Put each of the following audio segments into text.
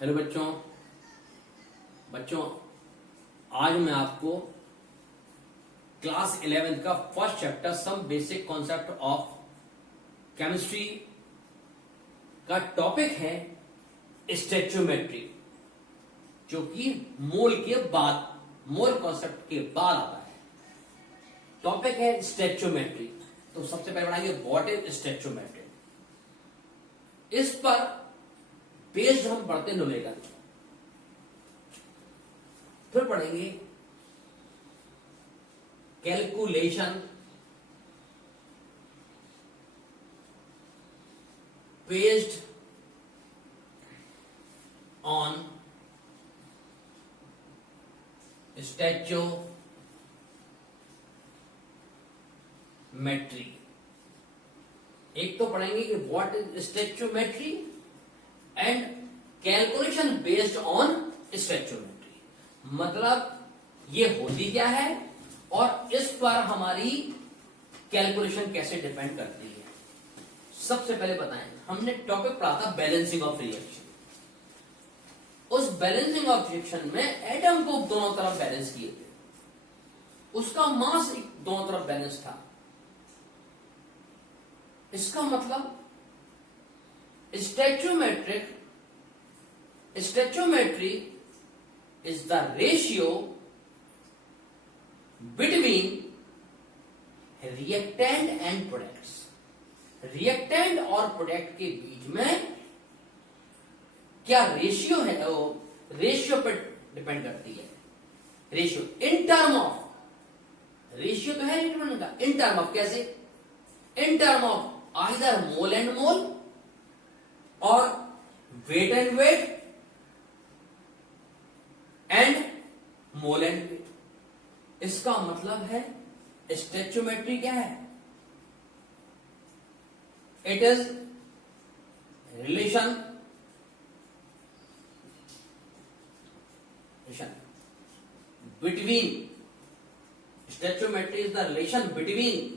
Hello बच्चों आज मैं आपको क्लास 11th का first chapter some basic concept of chemistry का टॉपिक है स्टोइचियोमेट्री, जो कि मोल कॉन्सेप्ट के बाद आता है। टॉपिक है स्टोइचियोमेट्री। तो सबसे पहले पढ़ाएंगे व्हाट इज स्टोइचियोमेट्री। इस पर बेस्ड हम पढ़ते न्यूमेरिकल, फिर पढ़ेंगे कैलकुलेशन बेस्ड ऑन स्टोइचियोमेट्री। एक तो पढ़ेंगे कि what is stoichiometry and calculation based on stoichiometry, मतलब ये होती क्या है और इस पर हमारी कैलकुलेशन कैसे डिपेंड करती है। सबसे पहले बताएं, हमने टॉपिक पढ़ा था बैलेंसिंग ऑफ रिएक्शन। उस बैलेंसिंग ऑफ रिएक्शन में एटम को दोनों तरफ बैलेंस किए थे, उसका मास दोनों तरफ बैलेंस था। इसका मतलब stoichiometry is the ratio between reactant and products। Reactant और प्रोडक्ट के बीच में क्या रेशियो है, वो रेशियो पर डिपेंड करती है। Ratio in term of, ratio तो है रिएक्टेंट का, इन टर्म ऑफ कैसे, in term of either mole and mole और weight and weight and mole and weight. इसका मतलब है स्टोइचियोमेट्री क्या है, it is relation between, stoichiometry is the relation between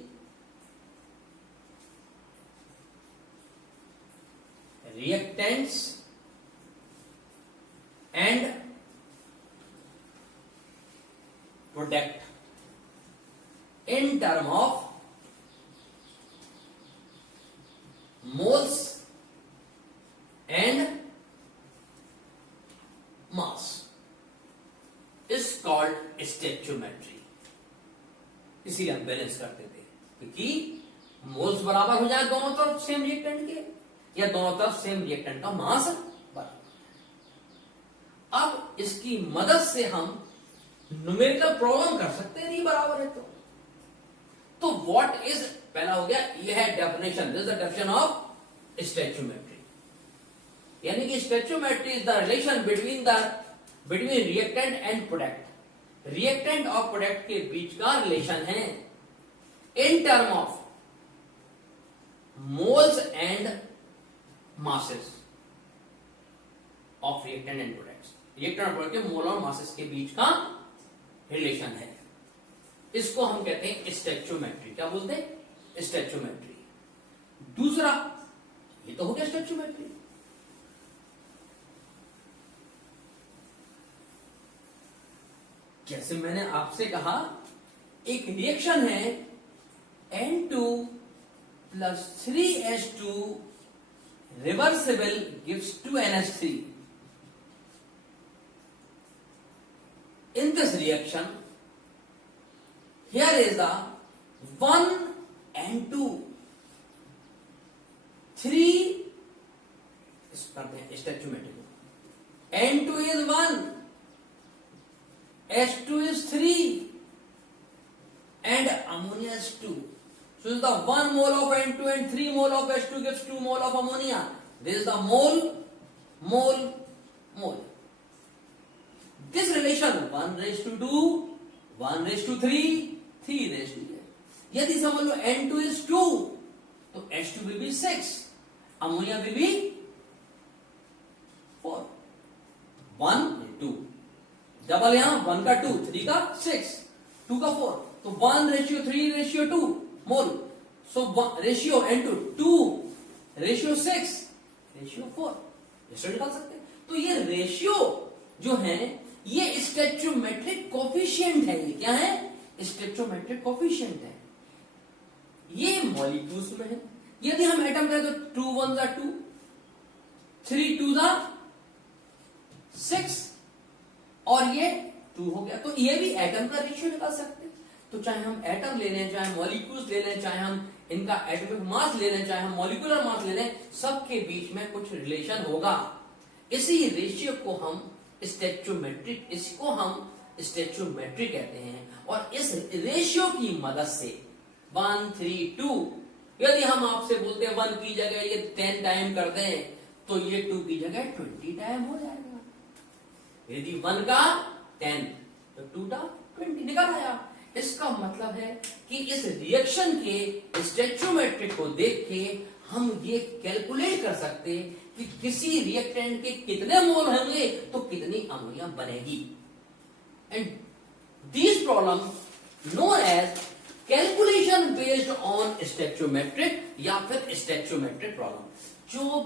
reactants and product in term of moles and mass is called stoichiometry। इसीलिए हम balance करते थे, क्योंकि मोल्स बराबर हो जाए दोनों तरफ सेम रिएक्टेंट के, या दोनों तरफ सेम रिएक्टेंट का मास बराबर। अब इसकी मदद से हम न्यूमेरिकल प्रॉब्लम कर सकते हैं, नहीं बराबर है तो व्हाट इज, पहला हो गया यह है definition, this is the definition of stoichiometry. यानी कि stoichiometry is the relation between reactant and product. Reactant और प्रोडक्ट के बीच का रिलेशन है इन term of moles and masses of reactant and products. Reactant और प्रोडक्ट के मोल और मासेस के बीच का रिलेशन है। इसको हम कहते हैं स्टोइचियोमेट्री। क्या बोलते हैं, स्टोइचियोमेट्री। दूसरा, ये तो हो गया स्टोइचियोमेट्री। जैसे मैंने आपसे कहा, एक रिएक्शन है N2 plus 3H2 reversible gives 2NH3। In this reaction, here is the 1 and 2, 3, इस करते हैं स्टोइचियोमेट्री को, N2 is 1, H2 is 3 and ammonia is 2। So is the 1 mole of N2 and 3 mole of H2 gives 2 mole of ammonia। This is the mole, mole, mole. This relation 1:2, 1:3, 3:8। यदि समझ लो N2 is 2, तो H2 will be 6, ammonia will be 4। 1 2 double, यहां 1 का 2, 3 का 6, 2 का 4, तो 1:3:2 mole. So ratio N2 2, ratio 6, ratio 4, ratio निकाल सकते हैं। तो तो ये रेशियो जो है ये स्टोइचियोमेट्रिक कोफिशिएंट है। ये क्या है? स्टोइचियोमेट्रिक कोफिशिएंट है। ये मॉलिक्यूल्स में है। यदि हम एटम करें तो 2 1 जा 2, 3 2 जा 6 और ये 2 हो गया। तो ये भी एटम का रेशियो निकाल सकते हैं। तो चाहे हम एटम ले लें, चाहे मॉलिक्यूल्स ले लें, चाहे हम इनका एटॉमिक मास ले लें, चाहे हम मॉलिक्यूलर मास ले लें, सबके बीच में कुछ रिलेशन होगा। इसी रेशियो को हम स्टोइचियोमेट्रिक, इसको हम स्टोइचियोमेट्रिक कहते हैं। और इस रेशियो की मदद से 1 3 2, यदि हम आपसे बोलते हैं 1 की जगह ये 10 टाइम कर दें तो ये 2 की जगह 20 टाइम हो जाएगा। यदि 1 का 10 तो 2 का 20 निकल आया। इसका मतलब है कि इस रिएक्शन के स्टोइचियोमेट्रिक को देख के हम ये कैलकुलेट कर सकते हैं कि किसी रिएक्टेंट के कितने मोल होंगे तो कितनी अमोनिया बनेगी। And this problem known as calculation based on stoichiometric या फिर स्टोइचियोमेट्रिक प्रॉब्लम। जो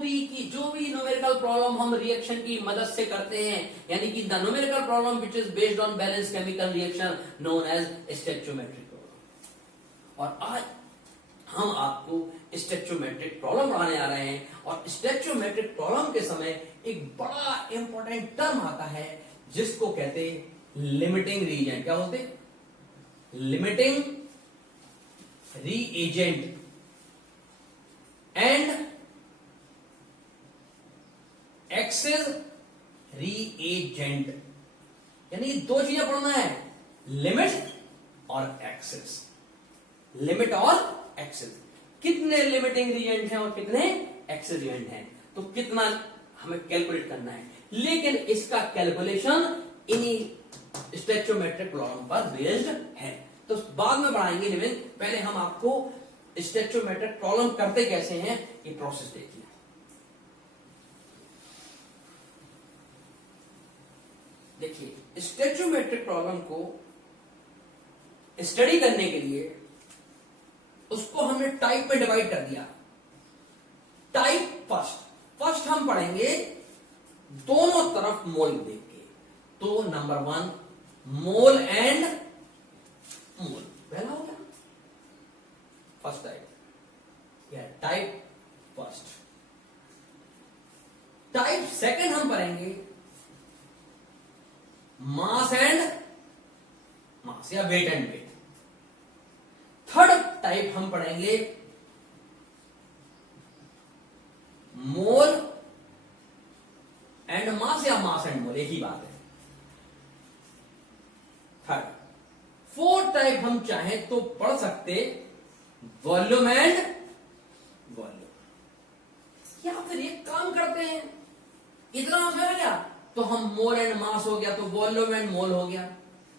भी न्यूमेरिकल प्रॉब्लम हम रिएक्शन की मदद से करते हैं, यानी कि the numerical problem which is based on balance chemical reaction known as stoichiometric problem. और आज हम आपको स्टोइचियोमेट्रिक प्रॉब्लम पढ़ाने आ रहे हैं। और स्टोइचियोमेट्रिक प्रॉब्लम के समय एक बड़ा इंपॉर्टेंट टर्म आता है जिसको कहते हैं लिमिटिंग रीएजेंट। क्या बोलते हैं? Limiting reagent and excess reagent. यानी दो चीजें पढ़ना है, लिमिट और एक्सेस। लिमिट और एक्सेस, कितने लिमिटिंग रीएजेंट हैं और कितने एक्सेस रीएजेंट हैं, तो कितना हमें कैलकुलेट करना है। लेकिन इसका कैलकुलेशन इन्हीं स्टोइचियोमेट्रिक प्रॉब्लम पर बेस्ड है। तो बाद में बढ़ाएंगे, लेकिन पहले हम आपको स्टोइचियोमेट्रिक प्रॉब्लम करते कैसे हैं ये प्रोसेस देखिए। देखिए, स्टोइचियोमेट्रिक प्रॉब्लम को स्टडी करने के लिए उसको हमने टाइप में डिवाइड कर दिया। टाइप फर्स्ट हम पढ़ेंगे दोनों तरफ मोल देख के। तो नंबर 1 मोल एंड मोल, पहला हो गया फर्स्ट टाइप। या टाइप फर्स्ट। टाइप सेकंड हम पढ़ेंगे मास एंड मास या weight and weight. Third type हम पढ़ेंगे मोल एंड मास या मास एंड मोल, एक ही बात है। थर्ड। फोर्थ टाइप हम चाहें तो पढ़ सकते वॉल्यूम एंड वॉल्यूम। या फिर एक काम करते हैं, इतना हो गया तो हम मोल एंड मास हो गया तो वॉल्यूम एंड मोल हो गया,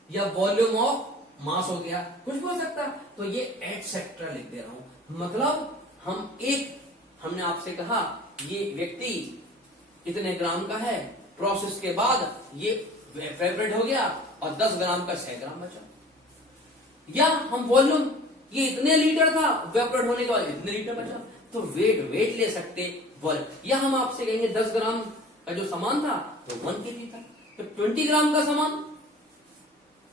या वॉल्यूम ऑफ मास हो गया, कुछ भी हो सकता। तो ये एटसेट्रा लिख दे रहा हूं। मतलब हमने आपसे कहा ये व्यक्ति इतने ग्राम का है, प्रोसेस के बाद ये फेवरेट हो गया और 10 ग्राम का 6 ग्राम बचा। या हम वॉल्यूम, ये इतने लीटर था, वेपरेट होने के बाद इतने लीटर बचा, तो वेट ले सकते वॉल्यूम। या हम आपसे कहेंगे 10 ग्राम का जो सामान था तो 1 kg था, तो 20 ग्राम का सामान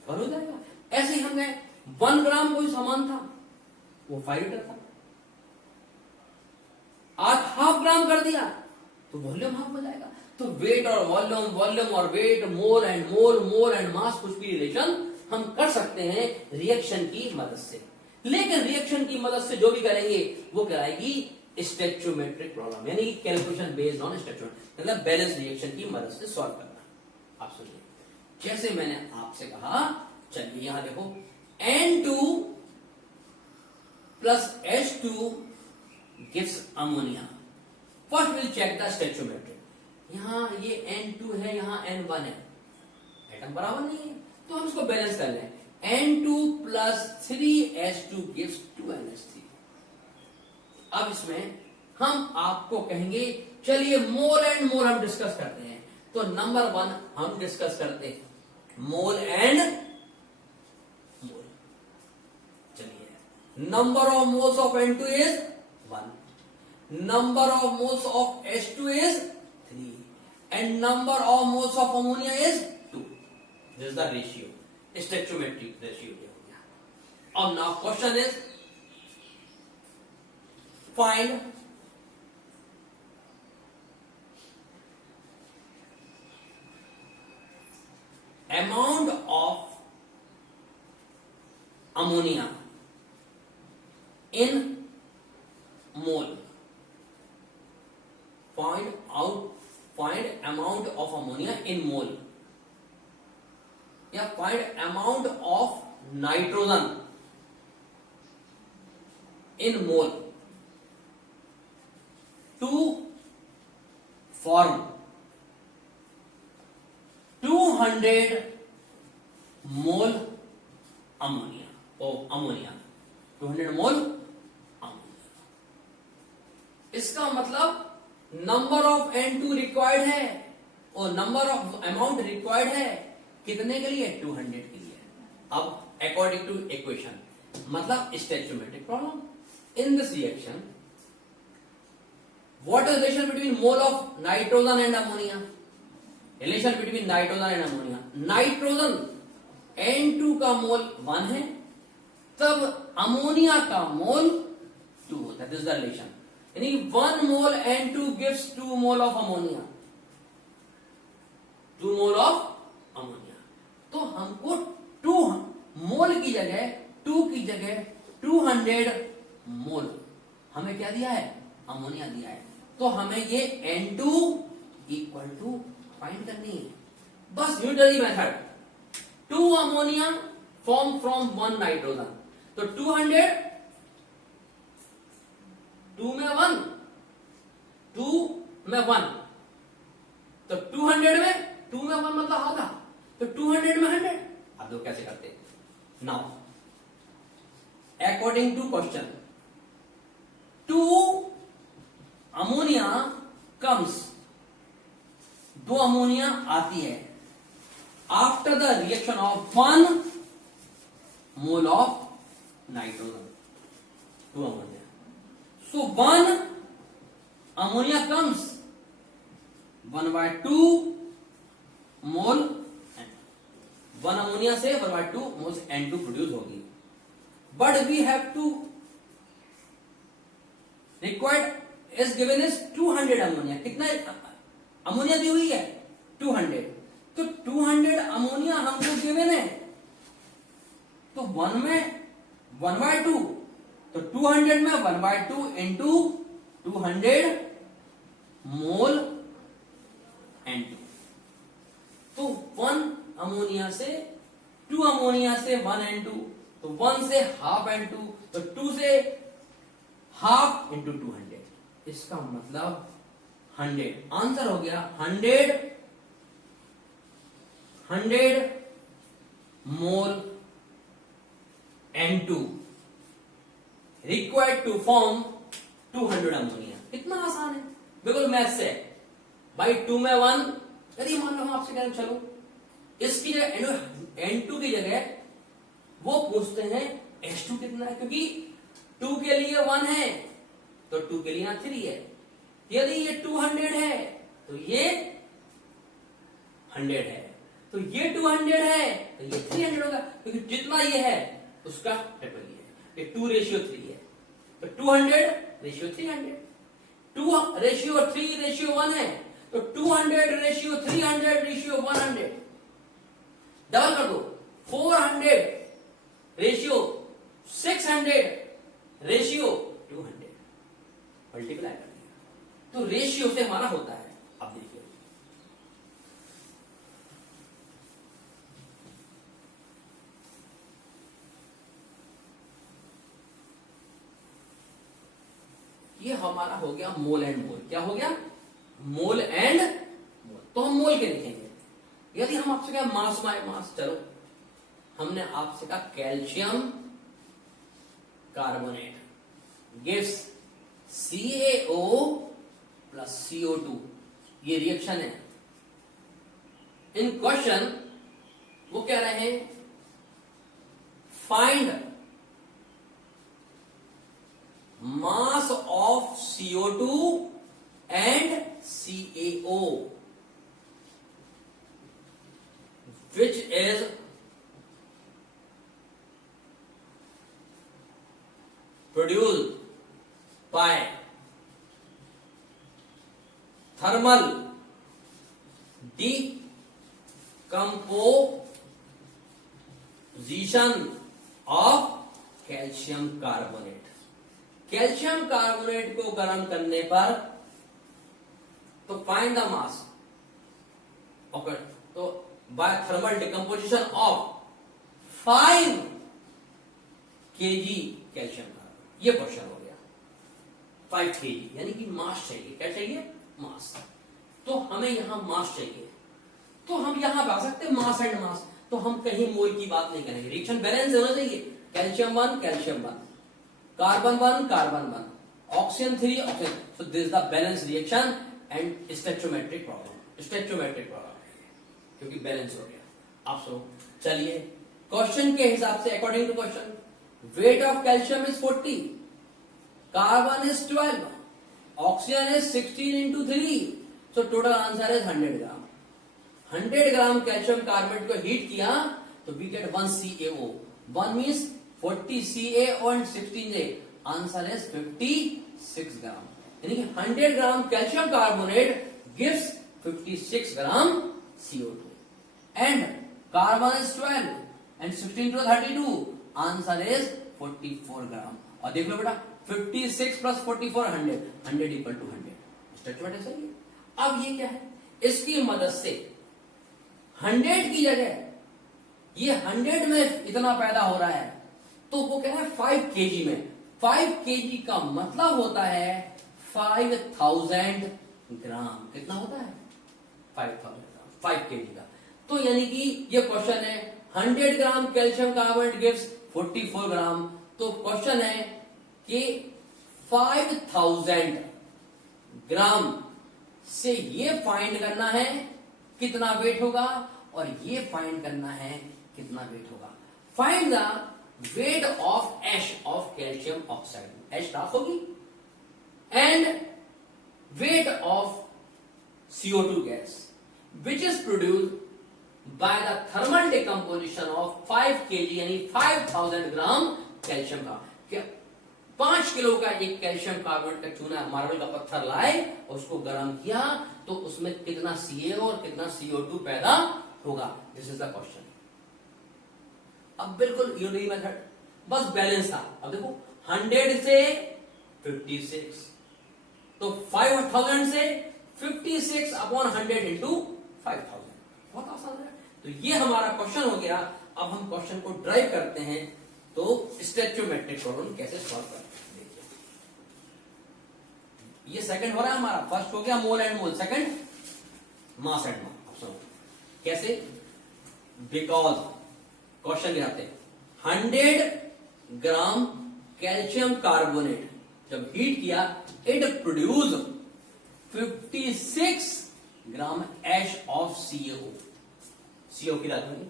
हो जाएगा। ऐसे ही हमने 1 ग्राम कोई सामान था वो 5 लीटर था, आज हाफ ग्राम कर दिया तो वॉल्यूम हाफ हो जाएगा। तो वेट और वॉल्यूम, वॉल्यूम और वेट, मोल एंड मास, कुछ भी रिलेशन हम कर सकते हैं रिएक्शन की मदद से। लेकिन रिएक्शन की मदद से जो भी करेंगे वो कराएगी स्टोइचियोमेट्रिक प्रॉब्लम, यानी कैलकुलेशन बेस्ड ऑन स्टोइचियोमेट्रिक, मतलब बैलेंस रिएक्शन की मदद से सॉल्व करना। आप सुनिए, जैसे मैंने आपसे कहा, चलिए यहां देखो N2 plus H2 gives ammonia. First we'll check the stoichiometry. यहां ये N2 है, यहां N1 है, एटम बराबर नहीं है तो हम इसको बैलेंस कर लें। N2 plus 3H2 gives 2NH3। अब इसमें हम आपको कहेंगे, चलिए मोल एंड मोल हम डिस्कस करते हैं। तो नंबर 1 हम डिस्कस करते हैं मोल एंड मोल। चलिए, number of moles of N2 is 1, number of moles of H2 is 3, and number of moles of ammonia is 2. This is the ratio, stoichiometric ratio. Now question is, find amount of ammonia in mole. Find amount of ammonia in mole. या find amount of nitrogen in mole to form 200 mole ammonia. 200 mole ammonia. इसका मतलब number of N2 required है और number of amount required है कितने के लिए? 200 के लिए. अब अकॉर्डिंग टू इक्वेशन, मतलब stoichiometric problem. In this reaction, what is relation between mole of nitrogen and ammonia? Relation between nitrogen and ammonia. Nitrogen N2 का मोल 1 है, तब अमोनिया का मोल 2 होता है. This is the relation. यानी 1 मोल N2 gives 2 mole of ammonia. 2 mole of ammonia. तो हमको 2 मोल की जगह 200 मोल हमें क्या दिया है? अमोनिया दिया है. तो हमें ये N2 इक्वल टू फाइंड करनी है. बस unitary method. 2 ammonia form from 1 nitrogen. तो 200, 2 में 1, 2 में 1, तो 200 में 2 में 1 मतलब होगा, तो 200 में 100. अब दो कैसे करते हैं? Now according to question, 2 ammonia comes, 2 ammonia आती है after the reaction of 1 mole of nitrogen. 2 ammonia. So 1 ammonia comes 1/2 mole. 1 ammonia से 1/2 मोल्स N2 प्रोड्यूस होगी. But we have to required is given is 200 ammonia. कितना ammonia दी हुई है? 200. तो 200 ammonia हमको गिवन है. तो 1 में 1/2, तो 200 में 1/2 इंटू 200 मोल N2. तो 1 अमोनिया से 2 अमोनिया से 1 N2, तो 1 से हाफ N2, तो 2 से हाफ इंटू 200. इसका मतलब 100. आंसर हो गया 100 mole N2 required to form 200 ammonia. कितना आसान है, बिल्कुल मैथ से. भाई 2 में 1, यदि मान लो हम आपसे कहें चलो इसकी जगह N2 की जगह वो पूछते हैं H2 कितना है, क्योंकि 2 के लिए 1 है तो 2 के लिए 3 है. यदि ये 200 है तो ये 100 है, तो ये 200 है तो ये 300 होगा, क्योंकि जितना ये है उसका ट्रिपल ये है. ये 2:3 है, तो 200 रेशियो 300. 2 रेशियो 3 रेशियो 1 है, तो 200 रेशियो 300 रेशियो 100. डबल कर दो. 400 रेशियो 600 रेशियो 200. मल्टीप्लाई कर दिया, तो रेशियो से हमारा होता है. अब देखिए ये हमारा हो गया मोल एंड मोल. क्या हो गया? मोल एंड मोल. तो हम मोल के लिखेंगे. यदि हम आपसे कहा मास बाय मास, चलो हमने आपसे कहा calcium carbonate gives CaO plus CO2. ये रिएक्शन है. इन क्वेश्चन वो कह रहे हैं find mass of CO2 and CaO. which is produced by thermal decomposition of calcium carbonate. Calcium carbonate को गर्म करने पर तो फाइंड द मास, ओके, तो by thermal decomposition of 5 kg calcium carbonate, ये क्वेश्चन हो गया। 5 kg यानी कि मास चाहिए। क्या चाहिए? मास। तो हमें यहां मास चाहिए, तो हम यहां आ सकते हैं मास एंड मास, तो हम कहीं मोल की बात नहीं करेंगे। रिएक्शन बैलेंस होना चाहिए। Calcium 1 calcium 1, carbon 1 carbon 1, oxygen 3 oxygen. So this is the balance reaction and stoichiometric problem. Stoichiometric problem क्योंकि बैलेंस हो गया। आप सुनो, चलिए क्वेश्चन के हिसाब से, according to question, weight of calcium is 40, carbon is 12, oxygen is 16 into 3, so total answer is 100 gram. 100 gram calcium carbonate को हीट किया तो we get 1 CaO। 1 means 40 Ca and 16 J, answer is 56 ग्राम। यानी कि 100 gram calcium carbonate gives 56 gram CO2 and carbon is 12 and 16 to 32, answer is 44 ग्राम। और देख लो बेटा, 56 plus 44 100, 100 equal to 100। Statement सही है। अब ये क्या है, इसकी मदद से 100 की जगह ये 100 में इतना पैदा हो रहा है, तो वो कह रहा है 5 kg में। 5 kg का मतलब होता है 5000 ग्राम। कितना होता है? 5000 ग्राम 5 kg का। तो यानी कि ये क्वेश्चन है 100 ग्राम कैल्शियम कार्बोनेट गिव्स 44 ग्राम। तो क्वेश्चन है कि 5000 ग्राम से ये फाइंड करना है कितना वेट होगा, और ये फाइंड करना है कितना वेट होगा। Find the weight of ash of calcium oxide, ash dark होगी, and weight of CO2 gas which is produced by the thermal decomposition of 5 kg यानी 5000 ग्राम कैल्शियम का। क्या 5 किलो का एक कैल्शियम कार्बोनेट का चूना मार्बल का पत्थर लाए और उसको गर्म किया तो उसमें कितना Ca और कितना CO2 पैदा होगा। This is the question. अब बिल्कुल यूनिक मेथड, बस बैलेंस था। अब देखो 100 से 56, तो 5000 से 56 अपॉन 100 इंटू 5000, बहुत आसान है। तो ये हमारा क्वेश्चन हो गया। अब हम क्वेश्चन को ड्राइव करते हैं, तो स्टोइचियोमेट्रिक प्रॉब्लम कैसे सॉल्व करते हैं। ये सेकंड हो रहा है हमारा। फर्स्ट हो गया mole and mole, second mass and mass. कैसे? बिकॉज क्वेश्चन गिराते हैं 100 ग्राम कैल्शियम कार्बोनेट जब हीट किया, it produce 56 gram ash of CO। CO की रात में।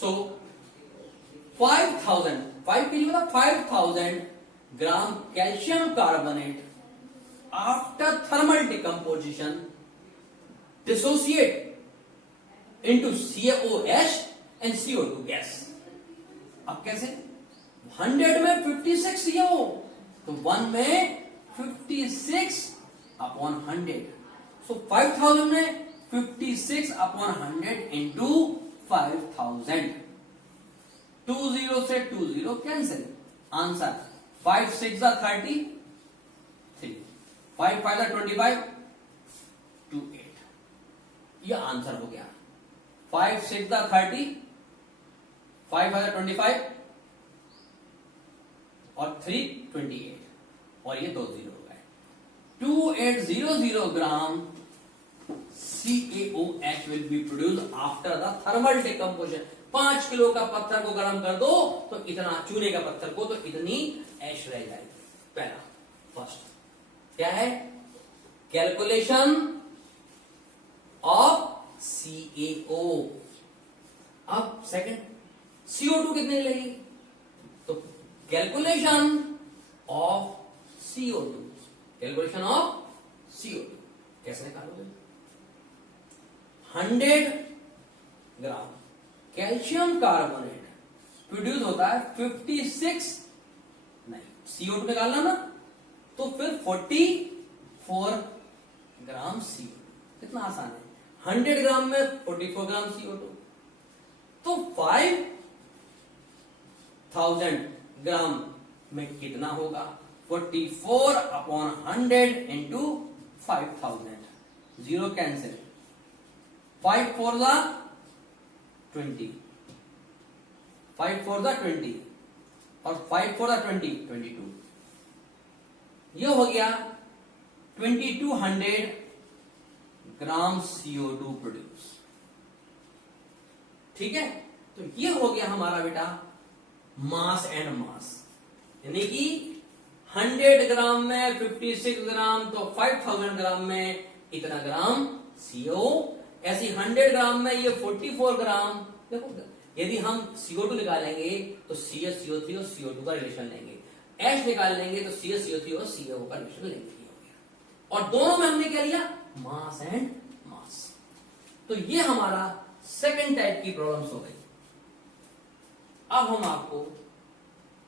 सो 5000 5 kg मतलब 5000 ग्राम calcium carbonate after thermal decomposition dissociate into CaOH and CO2 gas. अब कैसे? 100 में 56 CO, तो 1 में 56 अपॉन 100। सो 5000 में 56 अपॉन 100 इंटू 5000। 20 से 20 कैंसिल, आंसर 5 6 30, 3 5 5 25, 2 8। यह आंसर हो गया। 5 6 30, 5 5 25 और 3 28, और ये 2 0 हो गए। 2800 ग्राम CaOH will be produced after the thermal decomposition। 5 kilo का पत्थर को गर्म कर दो तो इतना, चूने का पत्थर को, तो इतनी ऐश रह जाएगी। पहला फर्स्ट क्या है? Calculation of CaO। अब सेकंड CO2 कितने लगेगी, तो calculation of CO2। Calculation of CO2 कैसे निकालोगे? 100 ग्राम कैल्शियम कार्बोनेट प्रोड्यूस होता है 56, नहीं CO2 निकालना ना, तो फिर 44 ग्राम CO2। कितना आसान है, 100 ग्राम में 44 ग्राम CO2, तो 5000 ग्राम में कितना होगा, 44/100 इंटू 5000, 0 कैंसिल, 5 4 20, 5 4 20 और 5 4 20, 22, ये हो गया 2200 ग्राम CO2 प्रोड्यूस। ठीक है, तो ये हो गया हमारा बेटा मास एंड मास, यानी कि 100 ग्राम में 56 ग्राम, तो 5000 ग्राम में इतना ग्राम CO, ऐसी 100 ग्राम में ये 44 ग्राम। देखो यदि हम CO2 निकालेंगे तो CS CO3 और CO2 का रिलेशन लेंगे, H निकाल लेंगे तो CS CO3 और CO का रिलेशन लेंगे, और दोनों में हमने क्या लिया, मास एंड मास। तो ये हमारा सेकेंड टाइप की प्रॉब्लम्स हो गई। अब हम आपको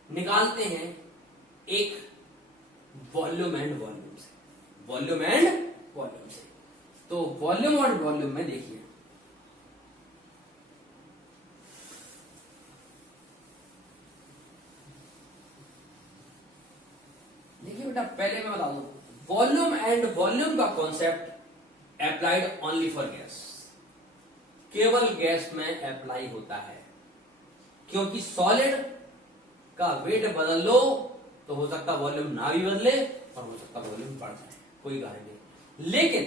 निकालते हैं एक वॉल्यूम एंड वॉल्यूम से, वॉल्यूम एंड वॉल्यूम से। तो वॉल्यूम और वॉल्यूम में देखिए, बेटा पहले मैं बता दूं, वॉल्यूम एंड वॉल्यूम का concept applied only for gas, केवल गैस में अप्लाई होता है, क्योंकि सॉलिड का वेट बदल लो तो हो सकता वॉल्यूम ना भी बदले और हो सकता वॉल्यूम बढ़ जाए, कोई गारंटी नहीं। लेकिन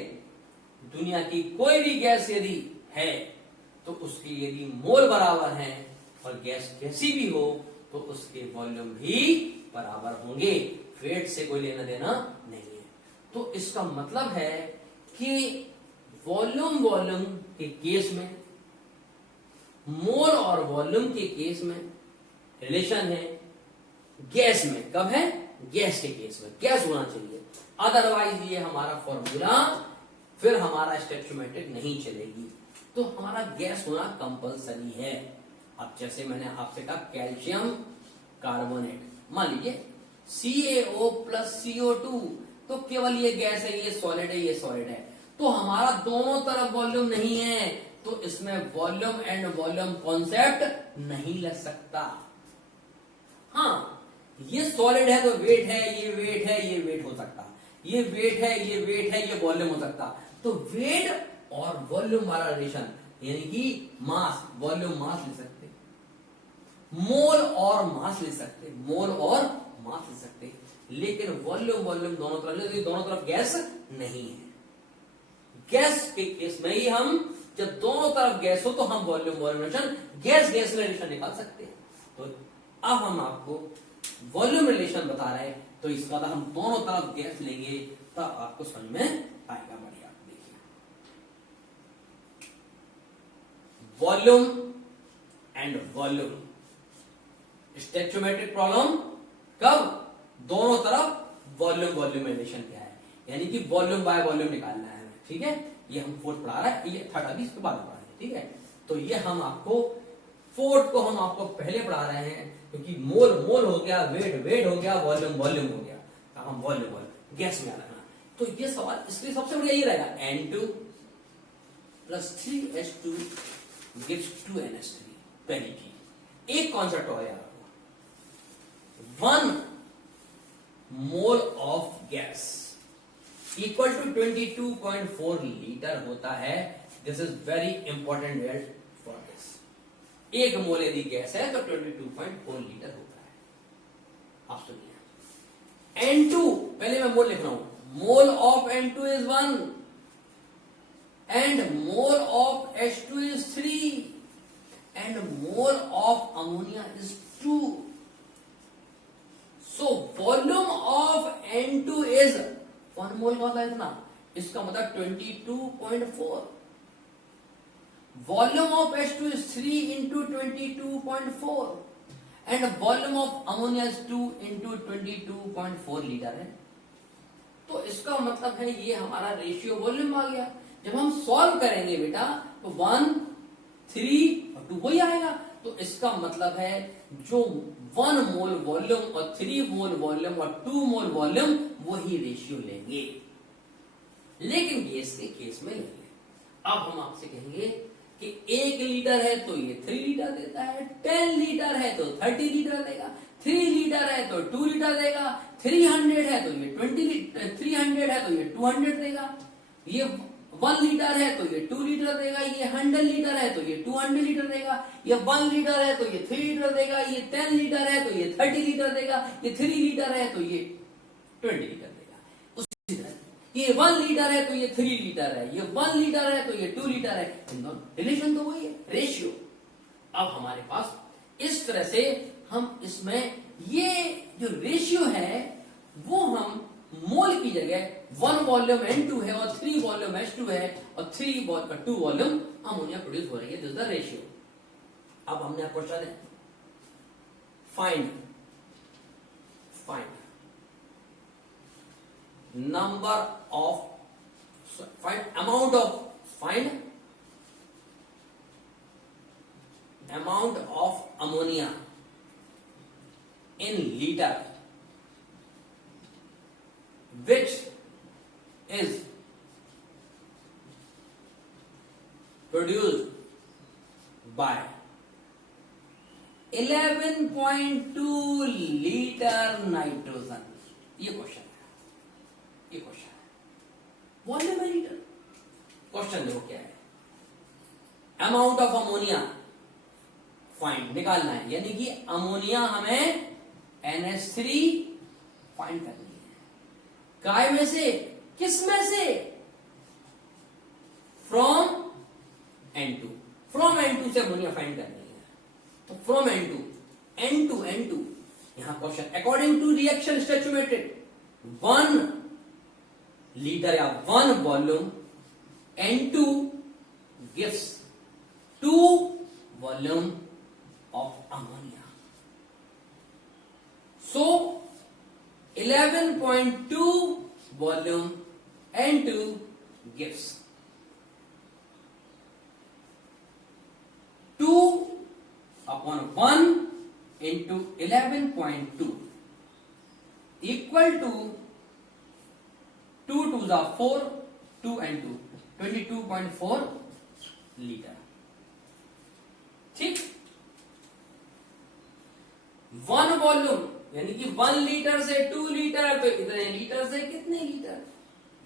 दुनिया की कोई भी गैस यदि है तो उसकी यदि मोल बराबर है और गैस कैसी भी हो तो उसके वॉल्यूम भी बराबर होंगे, वेट से कोई लेना देना नहीं है। तो इसका मतलब है कि वॉल्यूम वॉल्यूम के केस में, मोल और वॉल्यूम के केस में रिलेशन है, गैस में कब है, गैस के केस में गैस होना चाहिए, अदरवाइज ये हमारा फॉर्मूला फिर हमारा स्टोइकियोमेट्रिक नहीं चलेगी। तो हमारा गैस होना कंपलसरी है। अब जैसे मैंने आपसे कहा कैल्शियम कार्बोनेट, मान लीजिए CaO प्लस CO2, तो केवल ये गैस है, ये सॉलिड है, ये सॉलिड है, तो हमारा दोनों तरफ वॉल्यूम नहीं है, तो इसमें वॉल्यूम एंड वॉल्यूम कॉन्सेप्ट नहीं लग सकता। हाँ, ये सॉलिड है तो वेट है, ये वेट है, ये वेट हो सकता, ये वेट है, ये वेट है, ये वॉल्यूम हो सकता। तो वेट और वॉल्यूम वाला रिलेशन, यानी कि मास वॉल्यूम मास ले सकते, मोल और मास ले सकते, मोल और मास ले सकते, लेकिन वॉल्यूम वॉल्यूम दोनों तरफ, दोनों तरफ गैस नहीं है। गैस के केस में ही हम, जब दोनों तरफ गैस हो तो हम volume volume relation, gas gas relation निकाल सकते हैं। तो अब हम आपको वॉल्यूम रिलेशन बता रहे हैं, तो इसका हम दोनों तरफ गैस लेंगे तब आपको समझ में आएगा। बढ़िया देखिए, volume and volume stoichiometric problem, कब दोनों तरफ वॉल्यूम वॉल्यूम रिलेशन क्या है, यानी कि वॉल्यूम बाय वॉल्यूम निकालना है। ठीक है, ये हम फोर्थ पढ़ा रहा है, ये थर्ड अभी इसके बाद पढ़ाएंगे। ठीक है, तो ये हम आपको फोर्थ को हम आपको पहले पढ़ा रहे हैं, क्योंकि मोल मोल हो गया, वेट वेट हो गया, वॉल्यूम वॉल्यूम हो गया, तो हम वॉल्यूम वॉल्यूम गैस में रखना। तो ये सवाल इसलिए सबसे बढ़िया ये रहेगा, N2 plus 3H2 gives 2NH3। पहली चीज, एक कॉन्सेप्ट हो गया, 1 mole of gas equal to 22.4 litre होता है। This is very important word for this. एक मोल यदि गैस है तो 22.4 लीटर होता है। आप सुनिए, N2, पहले मैं मोल लिख रहा हूं, mole of N2 is 1 and mole of H2 is 3 and mole of ammonia is 2। So volume of N2 is 1 मोल का होता है इतना, इसका मतलब 22.4। Volume of H2 is 3 into 22.4 and volume of ammonia is 2 into 22.4 litre है। तो इसका मतलब है ये हमारा रेशियो वॉल्यूम आ गया, जब हम सॉल्व करेंगे बेटा तो 1, 3 और 2 वही आएगा। तो इसका मतलब है जो 1 मोल वॉल्यूम और 3 मोल वॉल्यूम और 2 मोल वॉल्यूम वही रेशियो लेंगे, लेकिन गैस के केस में लेंगे। अब हम आपसे कहेंगे कि 1 लीटर है तो ये 3 लीटर देता है, 10 लीटर है तो 30 लीटर देगा, 3 लीटर है तो 2 लीटर देगा, 300 है तो ये 300 है तो ये 200 देगा, ये 1 लीटर है तो ये 2 लीटर देगा, ये 100 लीटर है तो ये 200 लीटर देगा, ये 1 लीटर है तो ये 3 लीटर देगा, ये 10 लीटर है तो ये 30 लीटर देगा, ये 3 लीटर है तो ये 20 लीटर देगा। उसी तरह ये 1 लीटर है तो ये 3 लीटर है, ये 1 लीटर है तो ये 2 लीटर है, इन दोनों रिलेशन तो वही है, रेशियो। अब हमारे पास इस तरह से हम इसमें ये जो रेशियो है वो हम मोल की जगह 1 वॉल्यूम N2 है और 3 वॉल्यूम H2 है और 2 वॉल्यूम अमोनिया प्रोड्यूस हो रही है, दिस इज द रेशियो। अब हमने क्वेश्चन है find number of find amount of ammonia in liter which is produced by 11.2 litre nitrogen. ये क्वेश्चन है, वॉल्यूम है लीटर। क्वेश्चन देखो क्या है, अमाउंट ऑफ अमोनिया फाइंड निकालना है, यानी कि अमोनिया हमें NH3 फाइंड करनी है। काय में से, किस में से, फ्रॉम N2 से अमोनिया फाइंड करनी है। तो फ्रॉम N2 यहां question according to reaction stoichiometric 1 liter या 1 volume N2 gives 2 volume of ammonia. So 11.2 volume N2 gives 2 upon 1 into 11.2 equal to 2 2s are 4, 2 and 2 22.4 litre. ठीक, 1 वॉल्यूम यानी कि 1 litre से 2 लीटर, तो इतने लीटर से कितने लीटर,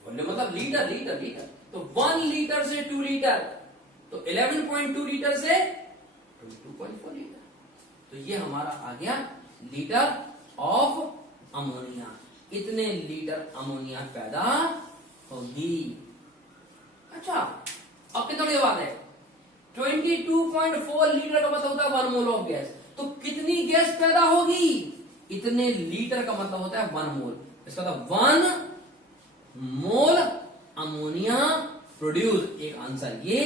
वॉल्यूम मतलब लीटर। तो 1 लीटर से 2 लीटर, तो 11.2 लीटर से 22.4 लीटर। तो ये हमारा आ गया लीटर ऑफ अमोनिया, इतने लीटर अमोनिया पैदा होगी। अच्छा, अब कितना जवाब है, 22.4 लीटर का मतलब होता है 1 मोल ऑफ गैस। तो कितनी गैस पैदा होगी, इतने लीटर का मतलब होता है 1 मोल। इसका मतलब 1 मोल अमोनिया प्रोड्यूस। एक आंसर ये,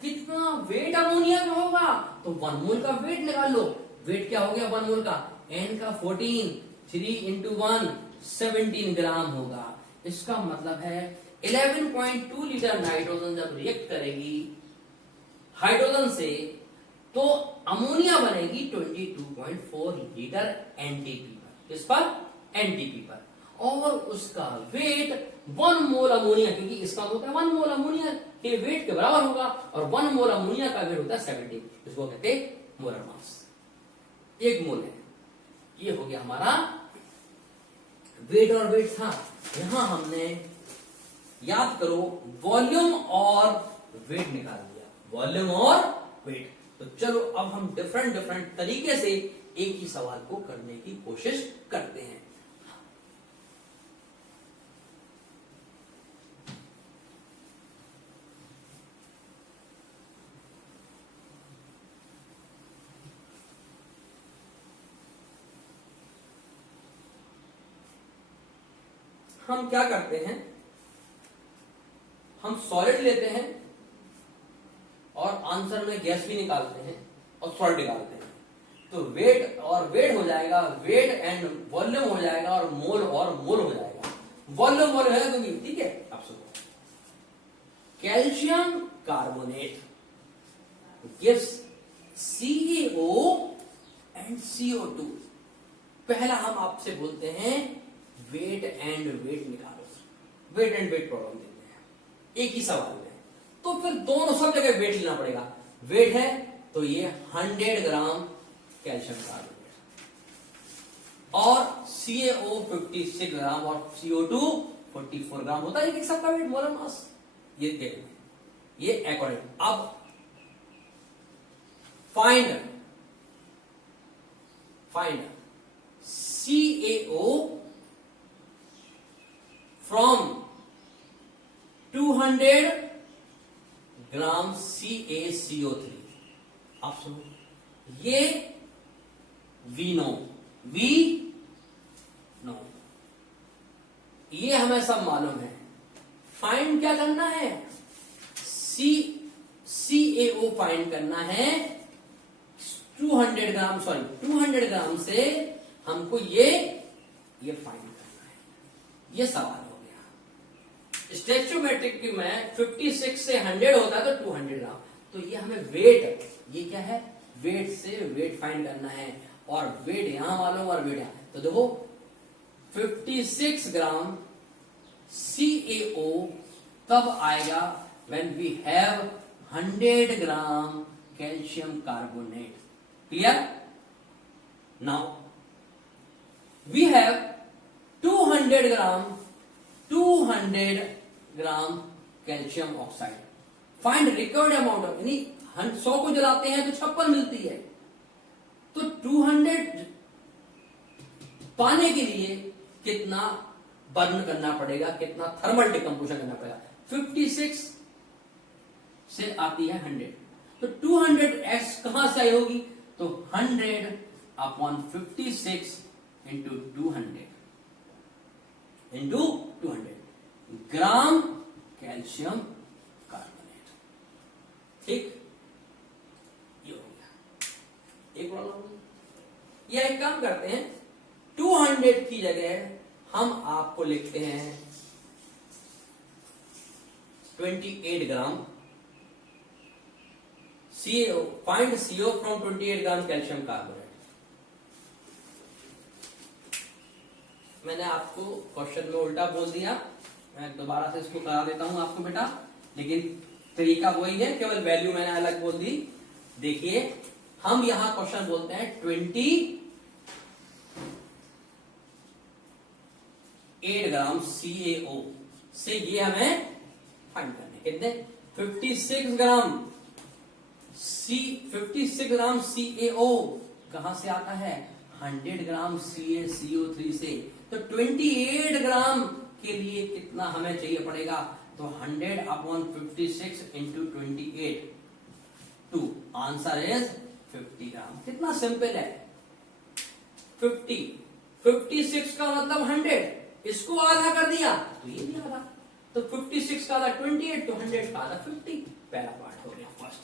कितना वेट अमोनिया का होगा, तो 1 मोल का वेट निकाल लो। वेट क्या हो गया 1 मोल का, N का 14, 3 into 1 17 ग्राम होगा। इसका मतलब है 11.2 लीटर नाइट्रोजन जब रिएक्ट करेगी हाइड्रोजन से, तो अमोनिया बनेगी 22.4 लीटर एनटीपी पर। इस पर एनटीपी पर, और उसका वेट 1 मोल अमोनिया, क्योंकि इसका होता है 1 मोल अमोनिया के वेट के बराबर होगा, और 1 मोल अमोनिया का वेट होता है 70, इसको कहते हैं मोलर मास। 1 मोल है, ये हो गया हमारा वेट। और वेट था यहां हमने, याद करो, वॉल्यूम और वेट निकाल दिया, वॉल्यूम और वेट। तो चलो अब हम डिफरेंट तरीके से एक ही सवाल को करने की कोशिश करते हैं। हम क्या करते हैं, हम सॉलिड लेते हैं और आंसर में गैस भी निकालते हैं और सॉल्ट निकालते हैं। तो वेट और वेट हो जाएगा, वेट एंड वॉल्यूम हो जाएगा, और मोल हो जाएगा। वॉल्यूम है क्योंकि, ठीक है। अब सुनो, calcium carbonate gives CaO and CO2। पहला हम आपसे बोलते हैं वेट एंड वेट निकालो, वेट एंड वेट प्रॉब्लम देते हैं एक ही सवाल में, तो फिर दोनों सब जगह वेट लेना पड़ेगा। वेट है तो ये 100 ग्राम कैल्शियम कार्बोनेट और CaO 56 ग्राम और CO2 44 ग्राम होता है एक सबका वेट मोलर मास। ये देख, ये अकॉर्डिंग। अब find CaO from 200 gram CaCO3। आप सुनो, ये वी नो, ये हमें सब मालूम है। फाइंड क्या करना है? CaO फाइंड करना है 200 ग्राम से हमको ये फाइंड करना है। ये सवाल हो गया। स्टेचोमेट्रिक की में 56 से 100 होता है तो 200 ग्राम, तो ये हमें वेट, ये क्या है? वेट से वेट फाइंड करना है और वेट यहां मालूम और वेट यहां। तो देखो 56 ग्राम CaO तब आएगा when we have 100 gram calcium carbonate. Clear? Now we have 200 gram calcium oxide. Find recovered amount of, यानी 100 को जलाते हैं तो 56 मिलती है, तो 200 पाने के लिए कितना बर्न करना पड़ेगा, कितना थर्मल डिकम्पोजिशन करना पड़ेगा। 56 से आती है 100, तो 200x कहां से आई होगी? तो 100 अपॉन 56 इंटू 200 ग्राम कैल्शियम कार्बोनेट। ठीक, ये हो गया एक प्रॉब्लम। या एक काम करते हैं, 200 की जगह हम आपको लिखते हैं 28 ग्राम CaO। Find CO from 28 gram calcium carbonate. मैंने आपको क्वेश्चन में उल्टा बोल दिया, मैं दोबारा से इसको करा देता हूं आपको बेटा, लेकिन तरीका वही है, केवल वैल्यू मैंने अलग बोल दी। देखिए, हम यहां क्वेश्चन बोलते हैं 28 ग्राम CaO से ये हमें फाइंड करने, कितने? 56 ग्राम CaO कहां से आता है? 100 ग्राम CaCO3 से। तो 28 ग्राम के लिए कितना हमें चाहिए पड़ेगा? तो 100 upon 56 into 28 to answer is 50 gram. कितना सिंपल है। 56 का मतलब 100, इसको आधा कर दिया तो ये भी आधा, तो 56 का आधा 28, तो 100 का आधा 50। पहला पार्ट हो गया फर्स्ट।